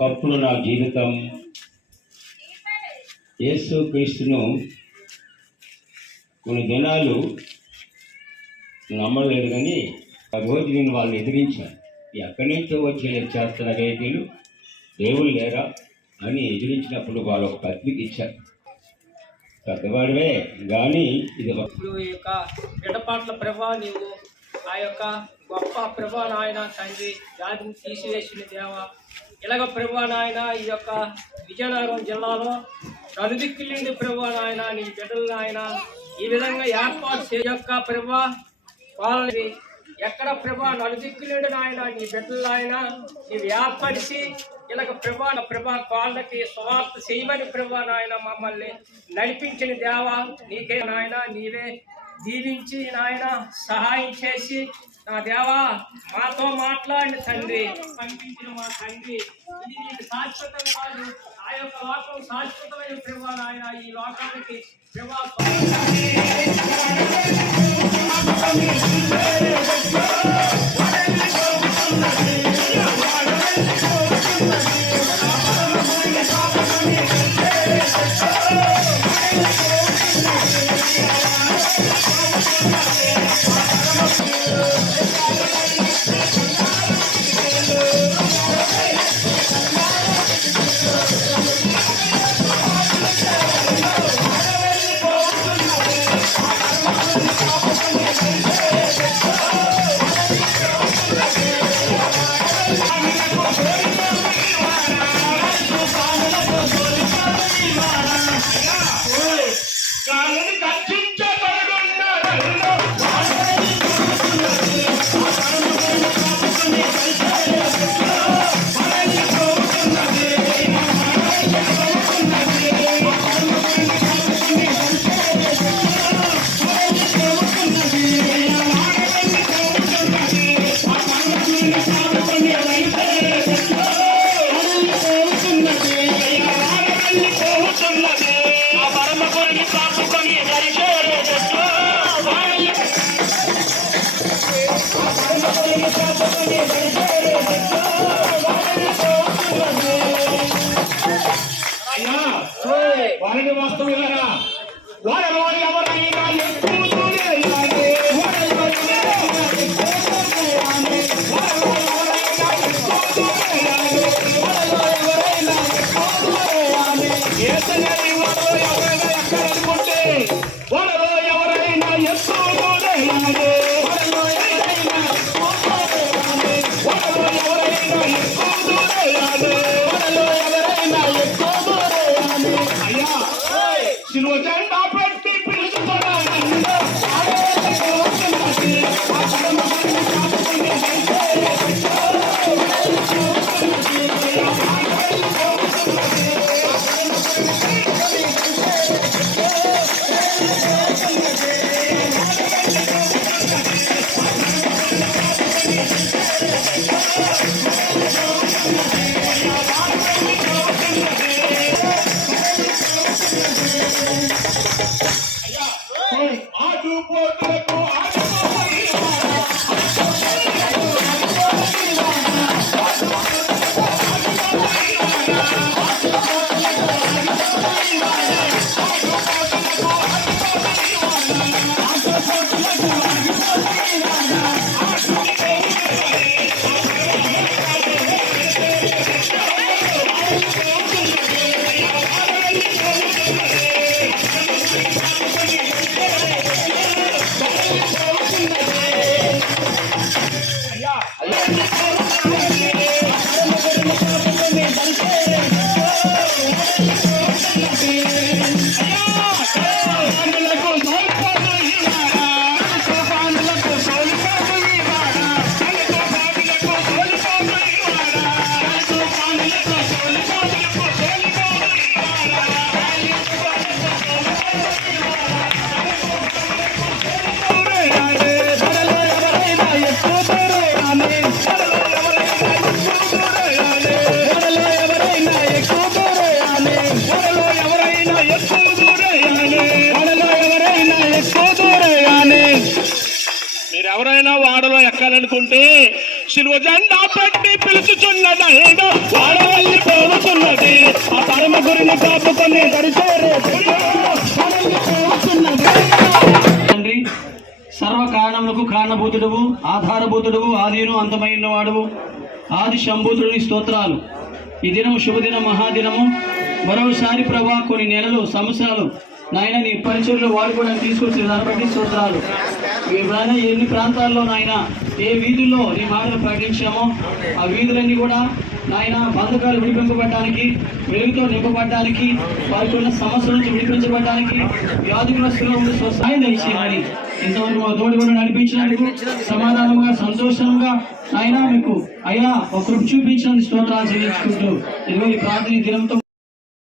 ఒకప్పుడు నా జీవితం యేసు క్రీస్తును కొన్ని దినాలు నమ్మలేదు, కానీ ఆ రోజు నేను వాళ్ళని ఎదిరించాను. ఎక్కడి నుంచో వచ్చే చేస్తున్న రేపీలు దేవుళ్ళు లేరా అని ఎదిరించినప్పుడు వాళ్ళు ఒక పత్రిక ఇచ్చారు. పెద్దవాడివే కానీ ఇది ఇప్పుడు ఈ యొక్క ఎడపాట్ల ప్రభా నీవు ఆ యొక్క గొప్ప ప్రభా నాయన తండ్రి జాతిని తీసివేసిన దేవ, ఇలాగ ప్రభా నాయన ఈ యొక్క విజయనగరం జిల్లాలో నలుదిక్కులుండి ప్రభా నాయన నీ బిడ్డలు నాయన ఈ విధంగా ఏర్పాటు చే యొక్క ప్రభా వాళ్ళని ఎక్కడ ప్రభా నలుదిక్కులుండి నాయన నీ బిడ్డలు నాయన నీవు ఏర్పరిచి ఇలాగ ప్రభా వాళ్ళకి స్వార్థ చేయమని ప్రభా నాయన మమ్మల్ని నడిపించిన దేవా నీకే నాయన నీవే దీవించి నాయన సహాయం చేసి నా దేవా మాతో మాట్లాడిన తండ్రి పంపించిన మా తండ్రి ఇది నీకు శాశ్వతం కాదు, ఆ యొక్క లోకం శాశ్వతమైన ప్రభా నాయన ఈ లోకానికి ప్రభా వారిని వాస్తవులారా వారిలో ఎవరైనా ఎక్కడనుకుంటే వాళ్ళలో ఎవరైనా సిలువ జెండా పెట్టి ఎవరైనా వాడలో ఎక్కాలనుకుంటే సిలువ జెండా పెట్టి పిలుచుచున్నదైనా వాడవల్లి పోవుచున్నది ఆ పరమ గురిని కాపుకొని దరిచేరే తండ్రి సర్వ కారణములకు కారణభూతుడువు ఆధారభూతుడువు ఆదిను అంతమైన వాడువు ఆది శంభూతుడిని స్తోత్రాలు. ఈ దినము శుభదినం మహాదినము. మరోసారి ప్రభా కొన్ని నెలలు సంవత్సరాలు నాయన నీ పరిచయంలో వాడుకోవడానికి తీసుకొచ్చిన దాన్ని బట్టి స్తోత్రాలు. నాయన ఎన్ని ప్రాంతాల్లో నాయన ఏ వీధుల్లో నీ మాటలు ప్రకటించామో ఆ వీధులన్నీ కూడా నాయన బంధకాలు విడిపించబడడానికి వెలుగుతో నింపబడడానికి వారికి ఉన్న సమస్యల నుంచి విడిపించబడడానికి వ్యాధిగ్రస్తులు ఉండే స్వస్థాయి దయచేయాలి. ఇంతవరకు మా తోటి కూడా నడిపించినందుకు సమాధానంగా సంతోషంగా ఆయన మీకు అయ్యా ఒక కృప చూపించినందుకు స్తోత్రాలు చెల్లించుకుంటూ ఇదిగో ఈ ప్రార్థన దినంతో